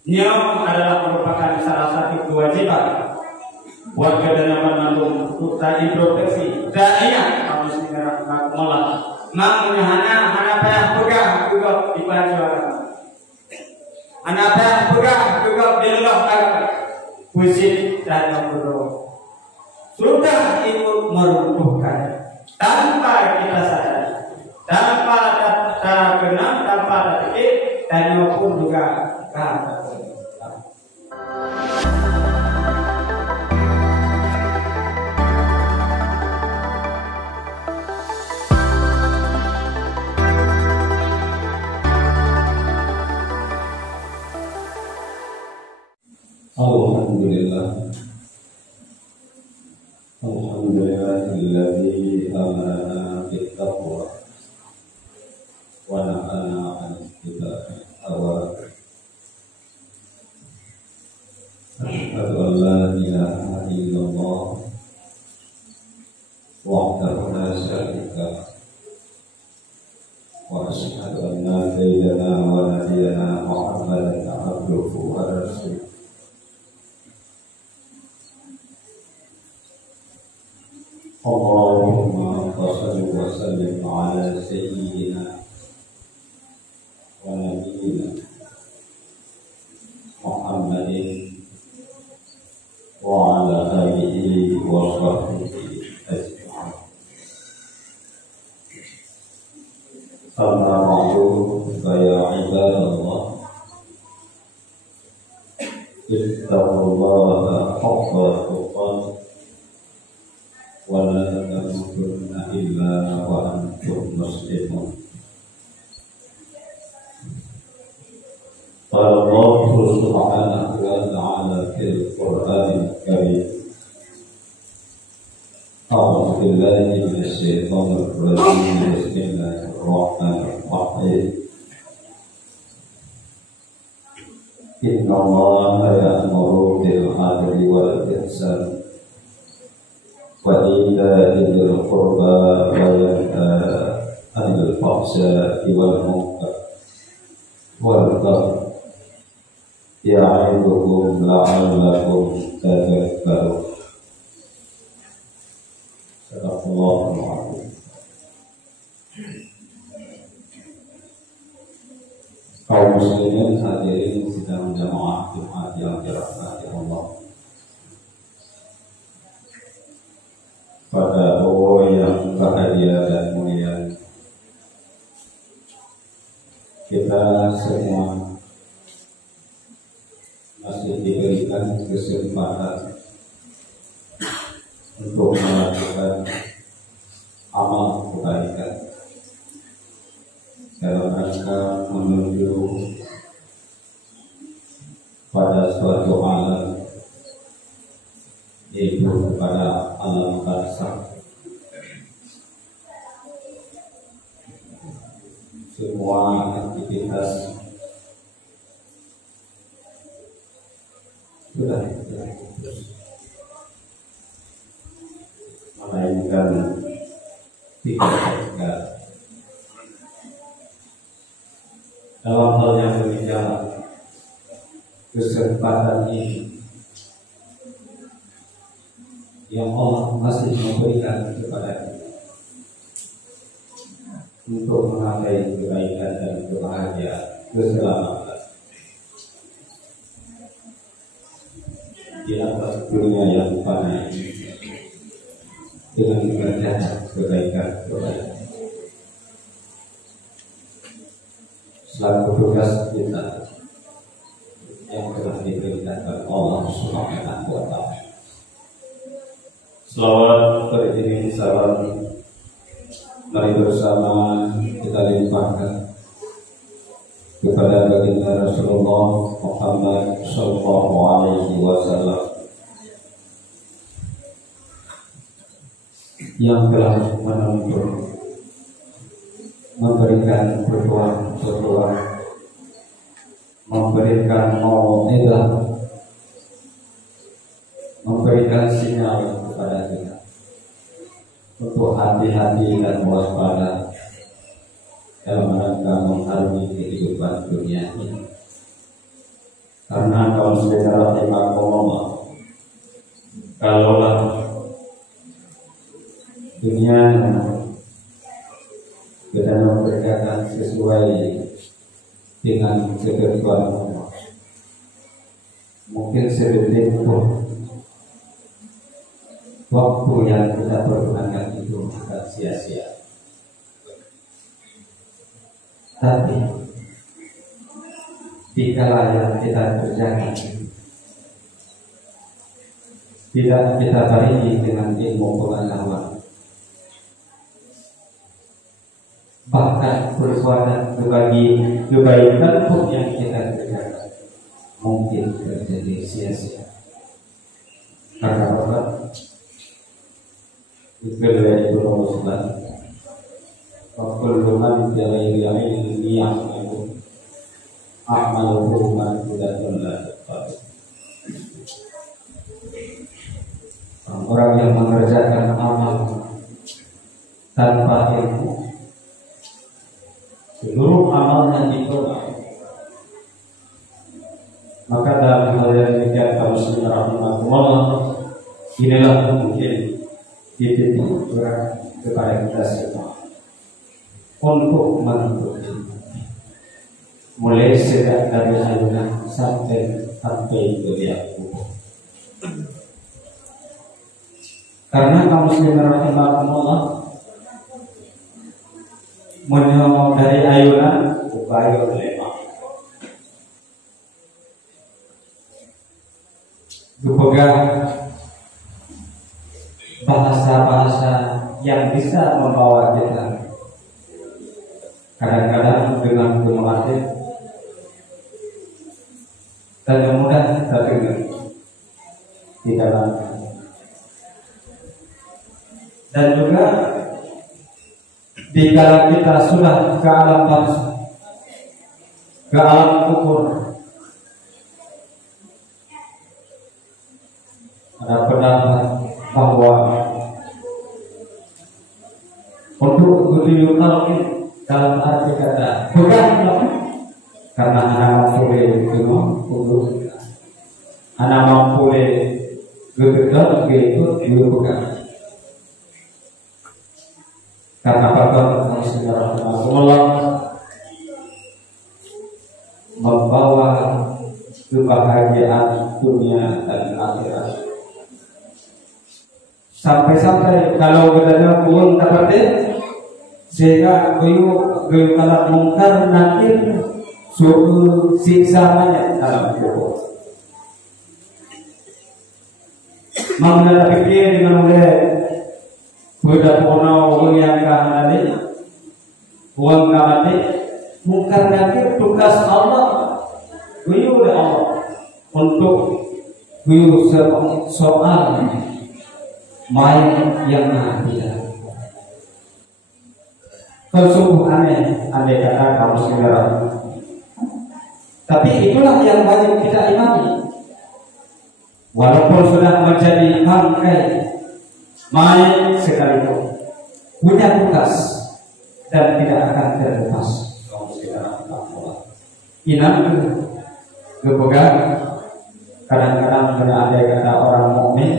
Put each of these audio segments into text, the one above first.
Nyawa adalah merupakan salah satu kewajiban warga dan manapun untuk introspeksi daya harus digerakkan malah makanya hana payah pegah juga di pelajaran hana payah pegah juga belok agak puisi dan berdoa sudah itu meruntuhkan tanpa kita sadar tanpa kita kenal tanpa terkait dan maupun juga kata. Alhamdulillahilladzi amarna bittaqwa wa nahana 'anil ibtida'i hawa. Asyhadu an la ilaha illallah wahdahu la syarika lahu wa asyhadu anna sayyidana wa nabiyyana Muhammadan abduhu wa rasuluh. Allahumma shalli wa sallim ala sayyidina wa nabiyyina Muhammadin wa ala alihi wa sahbihi ajma'in. Amma ba'du fa ya ibadallah ittaqullaha haqqa tuqatih wa la tamutunna illa wa antum muslimun. Qala Allah subhanahu wa ta'ala fil Qur'anil Karim. A'udzu billahi minasy syaithanir rajim. Bismillahir rahmanir rahim. Inna Allaha ya'muru bil 'adli wal ihsan wa ita'i dzil qurba wa yanha 'anil fahsya'i wal munkar wal baghi ya'idukum la'allakum tadhakkarun. Sadaqallahul 'azim. Kaum muslimin hadirin sidang jamaah Jumat yang dirahmati Allah. Pada hari yang bahagia dan mulia, kita semua masih diberikan kesempatan untuk melakukan amal kebaikan dalam rangka menuju pada suatu alam, yaitu kepada alam barzakh. Semua aktivitas sudah putus, melainkan tidak dalam hal yang demikian. Kesempatan ini yang Allah masih memberikan kepada kita untuk mengapai kebaikan dan kebahagiaan, keselamatan di atas dunia yang fana ini dengan mengerjakan kebaikan. Selaku tugas kita yang telah diberikan oleh Allah Subhanahu wa ta'ala. Selawat beriringi salam mari bersama kita limpahkan kepada baginda Rasulullah Muhammad sallallahu alaihi wasallam yang telah menuntun, memberikan petuah, memberikan mau'izah, memberikan sinyal kepada kita untuk hati-hati dan waspada dalam rangka mengharungi kehidupan dunia ini. Karena kalau secara Allah, kalaulah dunia kita berkaitan sesuai dengan ketentuan Allah, mungkin sedetik pun waktu yang kita pergunakan itu akan sia-sia. Tapi dikala yang kita kerjakan tidak kita barengi dengan ilmu pengetahuan, bahkan perbuatan kebaikan pun yang kita kerjakan mungkin terjadi sia-sia. Karena apa? Ibadah itu Rasulullah. Fakul man jalairi ilmi ya'malu a'maluhu man kudatun la tepat. Orang yang mengerjakan amal tanpa ilmu, seluruh amalnya ditolak. Maka dalam hal yang demikian kaum muslimin rahimahumullah, inilah mungkin titik berat kepada kita semua untuk mengikuti mulai sejak dari ayunan sampai beliau kubur. Karena kaum muslimin rahimahumullah menyomong dari ayunan upaya ulama, dipegang bahasa-bahasa yang bisa membawa kita kadang-kadang dengan kemarin dan mudah kita dengar di dalam, dan juga di kala kita sudah ke alam barzakh, ke alam kubur, ada pendapat bahwa untuk dunia talqin dalam arti kata bukan, karena anak mampu untuk anak mampu gegedal gitu juga bukan. Karena apa? Rasulullah membawa kebahagiaan dunia dan akhirat. Sampai-sampai kalau katanya pun dapat sehingga goyo kalah mungkar nanti suruh siksaannya dalam kubur. Mengenai pikir dengan oleh budak pono uang yang kahanade, uang kamate, mungkar nanti tugas Allah, goyo oleh Allah untuk goyo soal main yang tidak. Sungguh aneh, andai kata kamu saudara. Tapi itulah yang wajib kita imani. Walaupun sudah menjadi bangkai main sekalipun, punya tugas dan tidak akan terlepas. Kamu saudara, inam kepegang. Kadang-kadang andai kata orang mukmin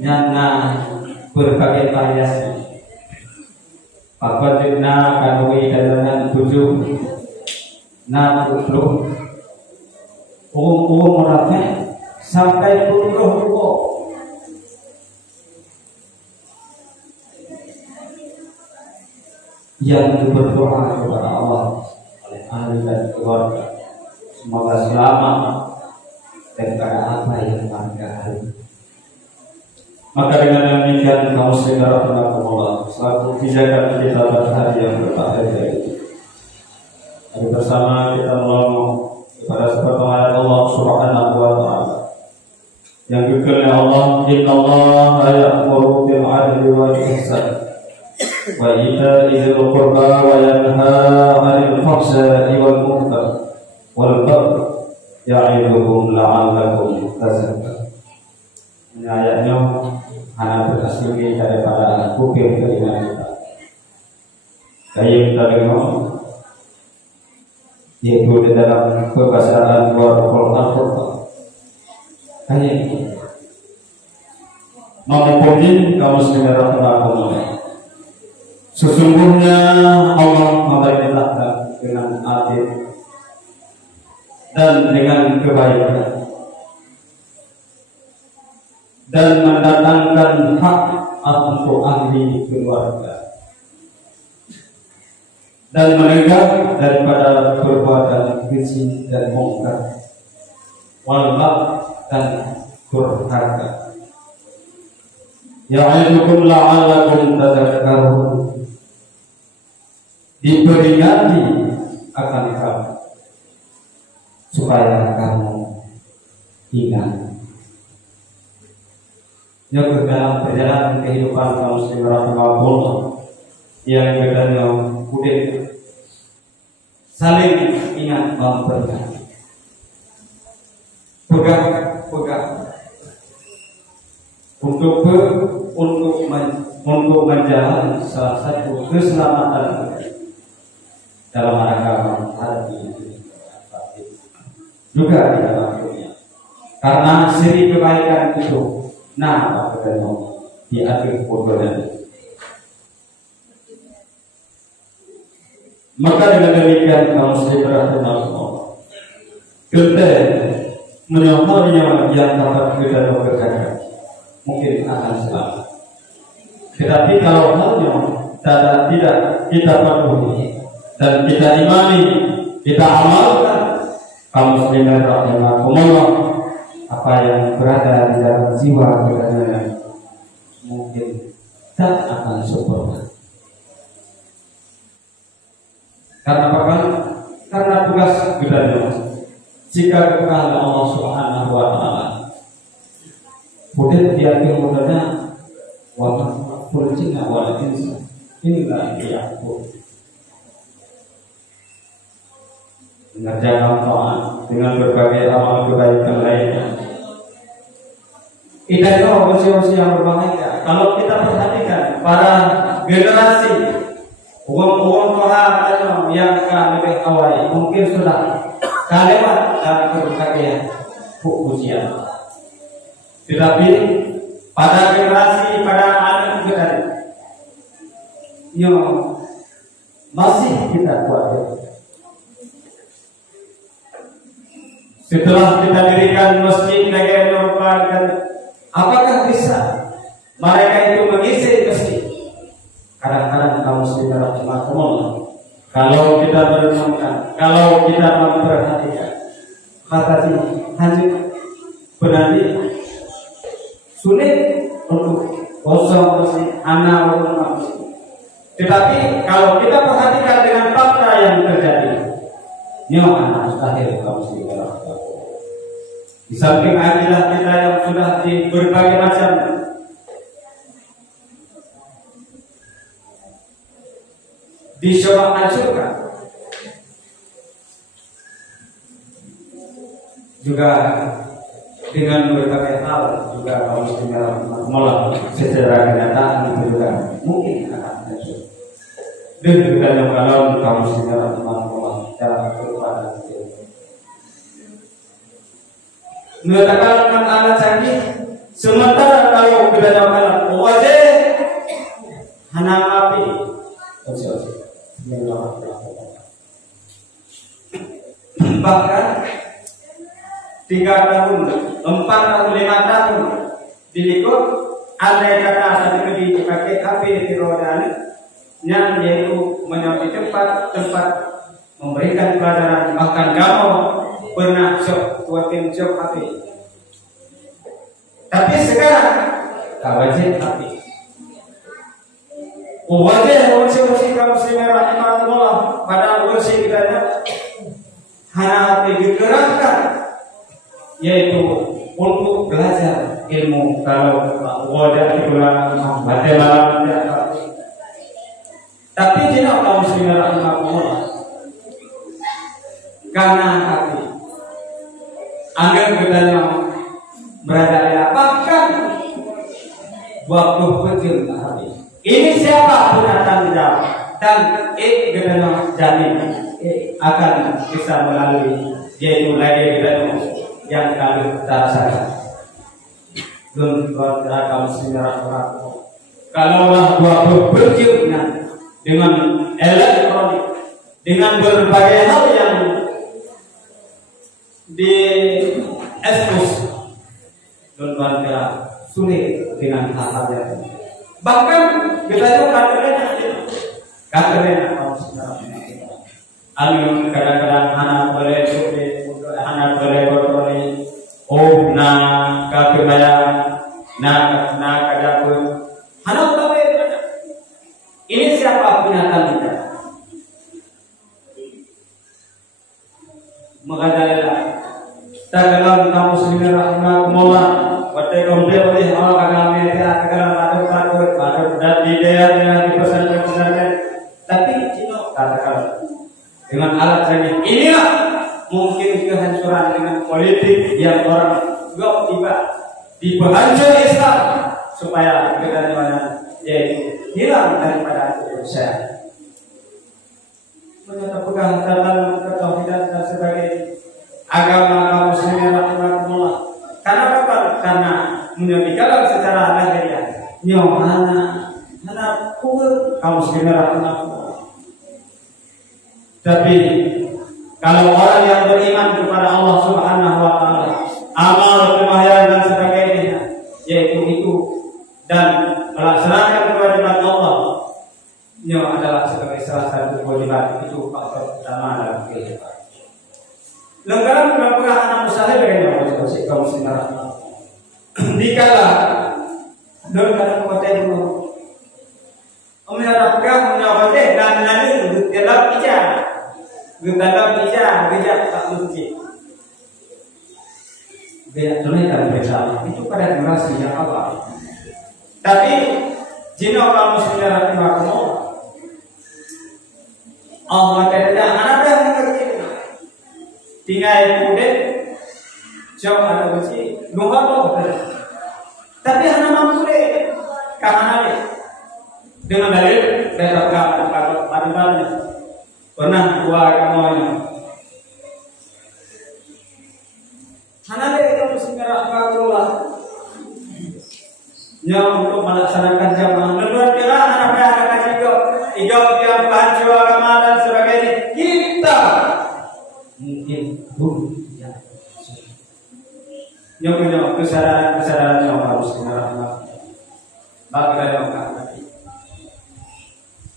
nyana berbagai variasi. Pakotna kanui dalam tujuh na puluh umurnya sampai 10 yang berdoa kepada Allah oleh ahli dan keluarga, semoga selamat daripada apa yang mereka alami. Maka dengan demikian kaum muslimin rahimakumullah, selaku pijakan kita pada hari yang berbahagia ini, hari bersama kita menolong kepada pertolongan Allah Subhanahu wa taala. Yang dikatakan Allah, innallaha ya'muru bil 'adli wal ihsan wa ita'i dzil qurba wa yanha 'anil fahsya'i wal munkar wal baghi ya'idukum la'allakum tadhakkarun. Ayatnya anak berasli daripada kuping telinga kita. Kayak kita dengar yaitu di dalam kebahasaan Al-Qur'an hanya ini. Maupun kaum muslimin rahimakumullah, sesungguhnya Allah memerintahkan dengan adil dan dengan kebaikan dan mendatangkan hak untuk ahli keluarga dan menegak daripada perbuatan keji dan mungkar, walbab dan durhaka. Ya'idukum la'allakum tadhakkarun, diperingati akan kamu supaya kamu ingat. Yang dalam perjalanan kehidupan kaum muslimin rahimahullah yang bedanya udah saling ingat memperingati, pegang untuk menjalani salah satu keselamatan dalam rangka menghadapi juga di dalam dunia. Karena siri kebaikan itu di akhir perjalanan. Maka dengan demikian kaum muslimin rahimahullah, kita menyamanya yang dapat kita bekerjakan mungkin akan selamat. Tetapi kalau halnya tidak kita penuhi dan kita imani, kita amalkan, kaum muslimin rahimahullah, apa yang berada di dalam jiwa kita mungkin tak akan sempurna. Karena apa? Karena tugas kita jika kepada Allah Subhanahu wa taala kemudian dia kemudiannya waktu kurcina wal insa inilah diatur mengerjakan taat dengan berbagai amal kebaikan lainnya. Itu usia-usia yang berbahaya. Kalau kita perhatikan para generasi uang yang lebih awal mungkin sudah kelewat dalam berbagai usia. Tetapi pada generasi pada anak kita yang masih kita kuat. Setelah kita dirikan masjid negara merupakan, apakah bisa mereka itu mengisi masjid? Kadang-kadang kaum muslimin rahimahumullah, kalau kita merenungkan, kalau kita memperhatikan, kata ini hanya berarti sulit untuk kosong masjid, anak rumah masjid. Tetapi kalau kita perhatikan dengan fakta yang terjadi, nyawa mustahil kaum muslimin rahimahumullah. Di samping akidah kita yang sudah di berbagai macam dicoba hancurkan, juga dengan berbagai hal juga kaum muslimin rahimahumullah secara kenyataan itu juga mungkin akan hancur. Dan juga yang kalau kaum muslimin rahimahumullah dalam kehidupan mengatakan alat canggih, sementara kalau kedatangan wajah hana api bahkan 3 tahun, 4 tahun, 5 tahun diikut ada kata satu dipakai api di rodanya, yaitu menyampai tempat memberikan pelajaran, bahkan kamu pernah buatin job api. Tapi sekarang wajib api. Wajib kaum muslimin rahimahumullah pada usia kita hanya digerakkan, yaitu untuk belajar ilmu. Kalau wajib diulang baca malam tapi tidak kaum muslimin rahimahumullah karena hati agar kita berada bahkan waktu kecil hati. Ini siapa pun akan dijawab dan kita jadi akan bisa melalui, yaitu lagi yang kami rasakan. Tuan kaum muslimin rahimakumullah. Kalaulah gua berpikir dengan elektronik, dengan berbagai hal yang di ekspos, tuan sulit dengan hal-hal yang bahkan kita juga kadernya kaum muslimin rahimakumullah. Alun kadang-kadang anak boleh bertoni, oh na kakebaya na kadapun anak boleh. Ini siapa binatang kita? Makanya tagalan kaum muslimin rahimakumullah, wate kombe oleh Allah kagame dia tagalan patut dan di daerah di pesan-pesan, tapi cino katakan dengan alat canggih inilah mungkin kehancuran dengan politik yang orang gak tiba dihancur Islam supaya kegaduhan hilang daripada Indonesia. Menyatakan pegang tentang ketauhidan dan sebagai agama kaum muslimin rahimakumullah. Karena apa? Karena menjadikan secara lahiriah nyomana pun kaum muslimin rahimakumullah. Tapi kalau orang yang beriman kepada Allah Subhanahu wa taala, amal kemahiran dan sebagainya, yaitu itu dan melaksanakan kewajiban Allah, ini adalah sebagai salah satu kewajiban, itu faktor utama dalam kehidupan. Lengkap merupakan anak usaha bagaimana masih kaum muslimin. Dikala dalam kota itu, menyerapkan menyawate dan nanti dalam bicara. Dalam bicara tak mesti. Biar tulisan bicara itu pada generasi yang awal. Tapi jika kamu muslimin rahimakumullah, Allah kata anak yang mengerti, tinggal muda, jauh ada uji, luar loh. Tapi anak mampu deh, karena dengan dalil dari pada pernah dua agamanya. Anak itu muslimin rahimakumullah. Yang untuk melaksanakan jamaah menurut kira anak akan hijau yang baju agama dan sebagainya kita mungkin yang punya kesadaran yang harus kita bagaimana yang kami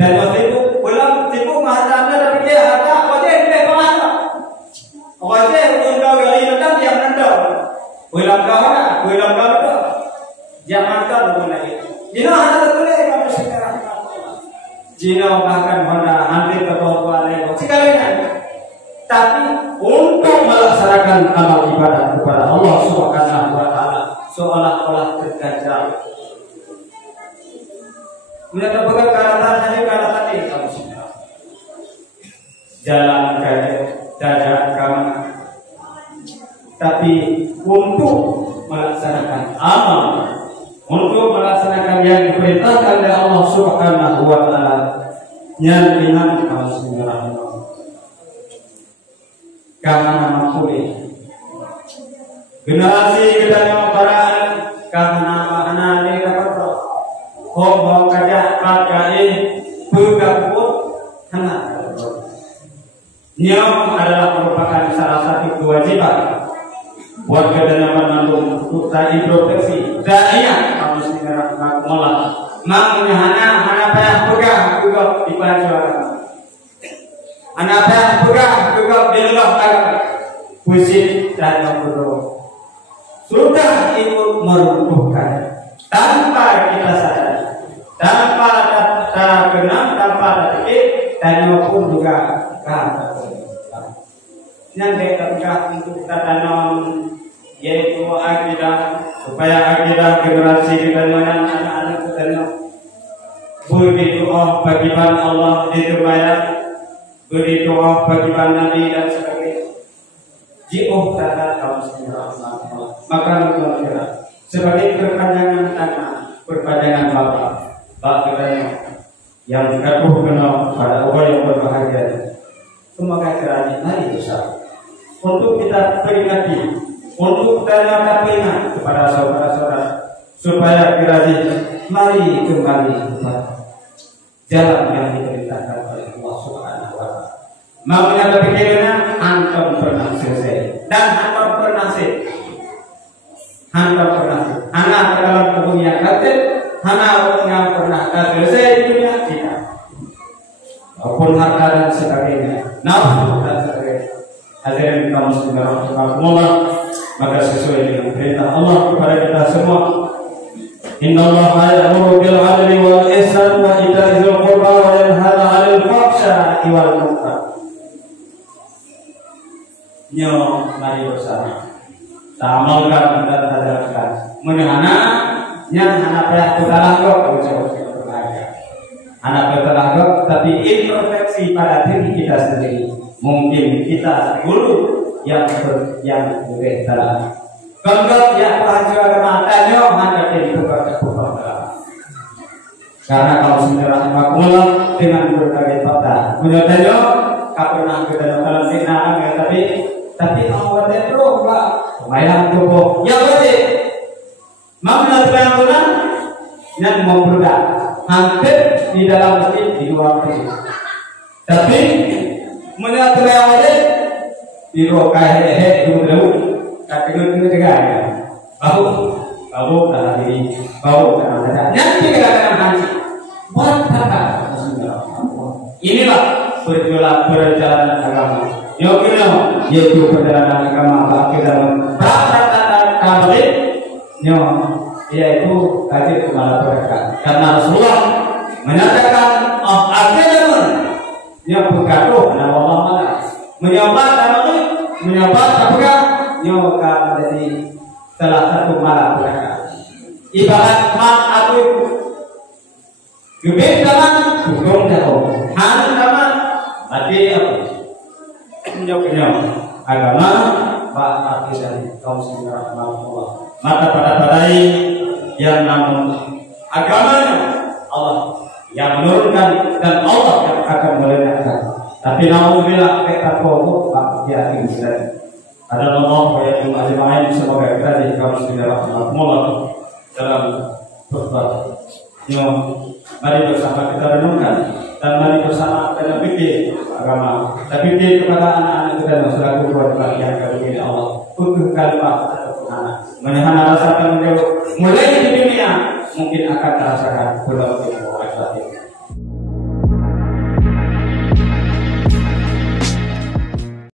dan waktu itu belum tipu mengatakan tapi dia ada wajah ini mana wajah untuk kali datang yang rendah belum kau jangan kau lagi. Jino hanya tertulis kamu sekarang. Jino bahkan pada hampir ketua lego sekali. Tapi untuk melaksanakan amal ibadah kepada Allah Subhanahu wa taala seolah-olah terganjal. Mereka berkata tadi kamu sekarang. Jalan kaki dada kamu. Tapi untuk melaksanakan amal, untuk melaksanakan yang diperintahkan oleh Allah Subhanahu wa taala, yang dengan kaum muslimin rahimakumullah. Karena mampu generasi kita yang para karena mana ini dapat hom kaja pakai bergabung hana. Nyom adalah merupakan salah satu kewajiban warga dan menanggung untuk introspeksi daya kaum muslimin rahimakumullah. Namanya hana payah pegang juga dibaca hana payah pegang juga dilelah agama puisi dan membunuh sudah itu meruntuhkan tanpa kita sadar, tanpa terkenal, tanpa terkait dan maupun juga yang kita untuk kita tanam yaitu akidah supaya akidah generasi kita yang anak-anak kita beri doa bagi Allah diterima, beri doa bagi Nabi dan sebagainya. Jika kata kaum muslimin rahimakumullah, maka kita sebagai perpanjangan tangan, perpanjangan bapak yang jatuh kenal pada orang yang berbahagia. semoga kerajaan hari besar. Untuk kita peringati, untuk kita nyatakan kepada saudara-saudara supaya kerajaan mari kembali kepada jalan yang diperintahkan oleh Allah Subhanahu wa Ta'ala. Makanya berpikirnya antum pernah selesai dan antum pernah anak dalam dunia kafir, anak yang pernah selesai di dunia kita. Maupun harta dan sebagainya, nafsu dan sebagainya. Hadirin kaum muslimin rahimakumullah, maka sesuai dengan perintah Allah kepada kita semua. Innallaha ya'muru bil 'adli wal ihsan wa ita'i dzil qurba wa yanha 'anil fahsya'i wal munkar. Nyo mari bersama. Amalkan dan terapkan. Menyana yang anak payah terlalu anak terlalu, tapi introspeksi pada diri kita sendiri. Mungkin kita dulu yang boleh salah. Kalau yang pelajar matanya hanya dibuka. Karena kalau sebenarnya makulah dengan berbagai fakta, menyatakan kapernah kita dalam sinar, tapi kamu ada terus pak, bayang tubuh, ya betul. Mana terangkan yang memperdah hampir di dalam masjid di luar masjid. Tapi menyatu lewatnya di rokai dulu kategori juga ya. Bau tanah diri, bau tanah dada. Nanti katakan haji, buat apa? Inilah perjalanan agama. Yokino yaitu perjalanan agama bagi dalam perjalanan yaitu kaji kepada mereka. Karena Rasulullah menyatakan akhirnya yang bergaduh dengan Allah mana menyapa apakah yang menjadi salah satu malam mereka. Ibarat mak aku gebet zaman burung jauh, hanun zaman mati aku. Nyok agama bahasa dari kaum muslimin rahimahullah. Maka pada yang namun agamanya Allah yang menurunkan dan Allah yang akan melelehkan. Tapi naudzubillah kita pokok dia tinggal. Ada Allah yang ajmain semoga kita di kaum muslimin rahimahullah dalam khutbah. Mari bersama kita renungkan dan mari bersama kita berpikir agama. Tapi berpikir kepada anak-anak kita yang selaku keluarga yang kami Allah. Untuk kalbah ataupun anak. Menyahana rasakan menjauh. Mulai di dunia mungkin akan merasakan pulau